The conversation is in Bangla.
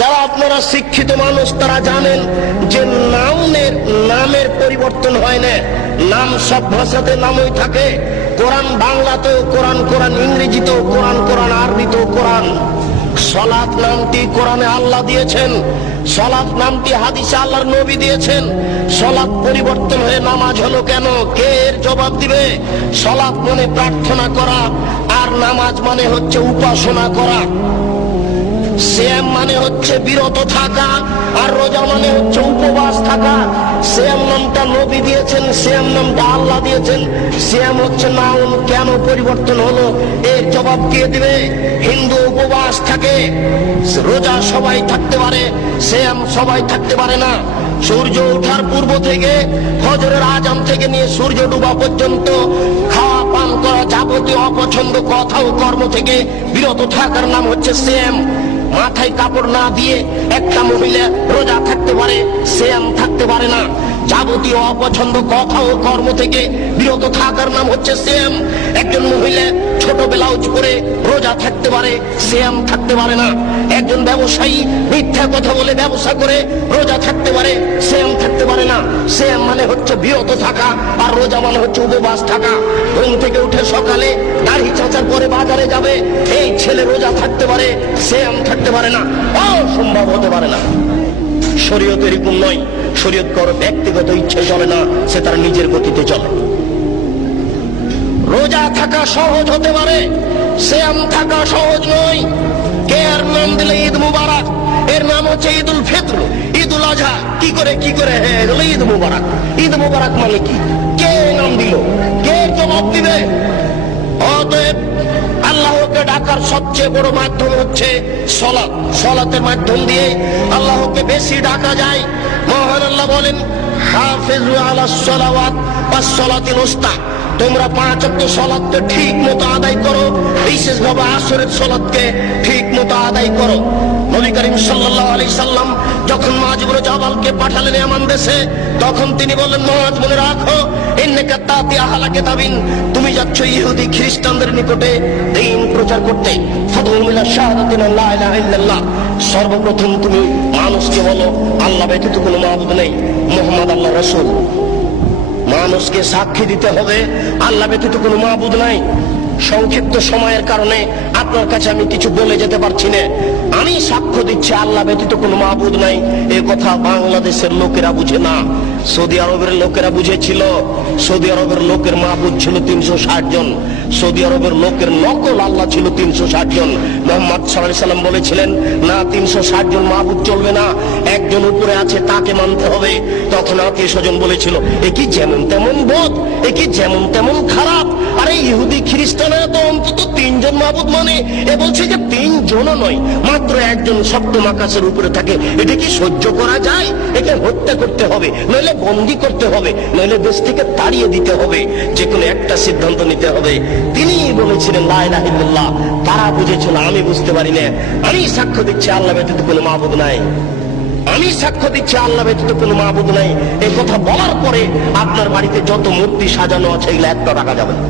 যারা আপনারা শিক্ষিত মানুষ তারা জানেন যে নামের পরিবর্তন হয় না, নাম সব ভাষাতে নামই থাকে। কোরআন বাংলাতেও কোরআন, কোরআন ইংরেজিতেও কোরআন, কোরআন আরবিতেও কোরআন। সলাত নামটি কোরআনে আল্লাহ দিয়েছেন, সলাত নামটি হাদিসে আল্লাহর নবী দিয়েছেন। সলাত পরিবর্তন হয়ে নামাজ হলো কেন? কে এর জবাব দিবে? সলাত মানে প্রার্থনা করা, আর নামাজ মানে হচ্ছে উপাসনা করা। সিয়াম মানে হচ্ছে বিরত থাকা, আর রোজা মানে হচ্ছে উপবাস থাকা। সিয়াম নামটা নবী দিয়েছেন, সিয়াম নামটা আল্লাহ দিয়েছেন। সিয়াম হচ্ছে নাম, কেন পরিবর্তন হলো এর জবাব কে দিবে? হিন্দু উপবাস থাকে, রোজা সবাই থাকতে পারে, সিয়াম সবাই থাকতে পারে না। সূর্য ওঠার পূর্ব থেকে ফজরের আজান থেকে নিয়ে সূর্য ডুবা পর্যন্ত খাওয়া পান করা যাবতীয় অপছন্দ কথা ও কর্ম থেকে বিরত থাকার নাম হচ্ছে সিয়াম। মাথায় কাপড় না দিয়ে একটা মহিলা রোজা থাকতে পারে, সিয়াম থাকতে পারে না। যাবতীয় অপছন্দ কথা ও কর্ম থেকে বিরত থাকার নাম হচ্ছে সিয়াম। একজন মহিলা ছোট ব্লাউজ পরে রোজা থাকতে পারে, সিয়াম থাকতে পারে না। একজন ব্যবসায়ী মিথ্যা কথা বলে ব্যবসা করে রোজা থাকতে পারে, সিয়াম থাকতে পারে না। সিয়াম মানে হচ্ছে বিরত থাকা, আর রোজা মানে হচ্ছে উপবাস থাকা। ঘুম থেকে উঠে সকালে দাড়ি চাঁচার পরে বাজারে যাবে, এই ছেলে রোজা থাকতে পারে, সিয়াম থাকতে পারে না। অসম্ভব হতে পারে না। শরীয়ত এরকম নয়। শরীয়ত কারো ব্যক্তিগত ইচ্ছে চলে না, সে তার নিজের গতিতে চলে। রোজা থাকা সহজ হতে পারে, সিয়াম থাকা সহজ নয়। কে এর নাম দিলে ঈদ মুবারক, এর নাম হচ্ছে ঈদুল ফিতর, ঈদুল আজহা। কি করে হ্যাঁ ঈদ মুবারক। ঈদ মুবারক মানে কি? কে নাম দিল? কে জবাব দিবে? অতএব আল্লাহকে ডাকার সবচেয়ে বড় মাধ্যম হচ্ছে সলাত। সলাতের মাধ্যম দিয়ে আল্লাহকে বেশি ডাকা যায়। মহান আল্লাহ বলেন, হাফিজু আলাস সালাওয়াত ওয়াস সালাতিল উস্তা, তোমরা 5 ওয়াক্ত সালাতকে ঠিক মতো আদায় করো, বিশেষভাবে আসরের সালাতকে ঠিক মতো আদায় করো। নবী করিম সাল্লাল্লাহু আলাইহি সাল্লাম যখন মুআয ইবনে জাবালকে পাঠালেন ইয়ামান দেশে, তখন তিনি বললেন, মুআয মনে রাখো, ইন্নাকা তাতি আহলা কিতাবিন, তুমি যাচ্ছ ইহুদি খ্রিস্টানদের নিকটে দ্বীন প্রচার করতে। ফাদউ মিনা শাহাদাতি লা ইলাহা ইল্লাল্লাহ, সর্বপ্রথম তুমি মানুষকে বলো আল্লাহ ব্যতীত কোনো মাবুদ নেই, মুহাম্মদ আল্লাহর রাসূল। মানুষকে সাক্ষী দিতে হবে আল্লাহ ব্যতীত কোনো মাবুদ নাই। সংক্ষিপ্ত সময়ের কারণে আপনার কাছে আমি কিছু বলে যেতে পারছি না। আমি সাক্ষ্য দিচ্ছি আল্লাহ ব্যতীত কোনো মাবুদ নাই। এই কথা বাংলাদেশের লোকেরা বুঝে না, সৌদি আরবের লোকেরা বুঝেছিল। সৌদি আরবের লোকের মাবুদ ছিল 360 জন। সৌদি আরবের লোকের নকল আল্লাহ ছিল 360 জন। মুহাম্মদ সাল্লাল্লাহু আলাইহি সাল্লাম বলেছিলেন, না 360 জন মাবুদ চলবে না, একজন উপরে আছে তাকে মানতে হবে। তখন আত্মীয় স্বজন বলেছিল, এ কি যেমন তেমন বোধ, এ কি যেমন তেমন খারাপ। আরে ইহুদি খ্রিস্টানেরা তো অন্তত 3 জন মাবুদ মানে, এ বলছে যে 3 জনও নয়, মাত্র একজন সপ্তম আকাশের উপরে থাকে। এটা কি সহ্য করা যায়? একে হত্যা করতে হবে, নইলে বন্দী করতে হবে, নইলে দেশ থেকে তাড়িয়ে দিতে হবে। যে কোনো একটা সিদ্ধান্ত নিতে হবে। তিনি বলেছিলেন লা ইলাহা ইল্লাল্লাহ। তারা বুঝেছিল, আমি বুঝতে পারি না। আমি সাক্ষ্য দিচ্ছি আল্লাহ ব্যতীত কোনো মাবুদ নাই, আমি সাক্ষ্য দিচ্ছি আল্লাহ ব্যতীত কোনো মাবুদ নাই। এই কথা বলার পরে আপনার বাড়িতে যত মূর্তি সাজানো আছে এগুলো একটা রাখা যাবে না।